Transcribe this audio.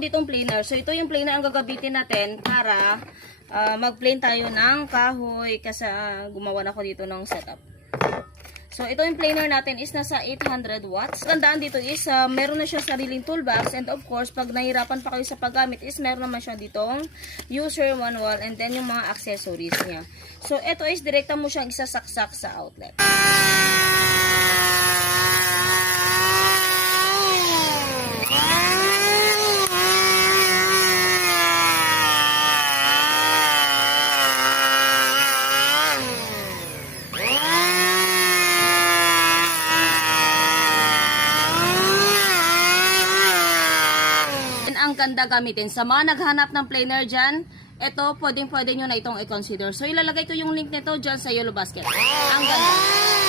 ako ditong planer. So, ito yung planer ang gagamitin natin para mag-plane tayo ng kahoy kasi gumawa na ako dito ng setup. So, ito yung planer natin is nasa 800 watts. Gandaan dito is meron na siya sariling toolbox, and of course, pag nahirapan pa kayo sa paggamit is meron naman siya ditong user manual and then yung mga accessories niya. So, ito is direkta mo siyang isasaksak sa outlet. Ang ganda gamitin. Sa mga naghanap ng planer dyan, ito, pwede nyo na itong i-consider. So, ilalagay ko yung link nito dyan sa Yellow Basket. Ang ganda.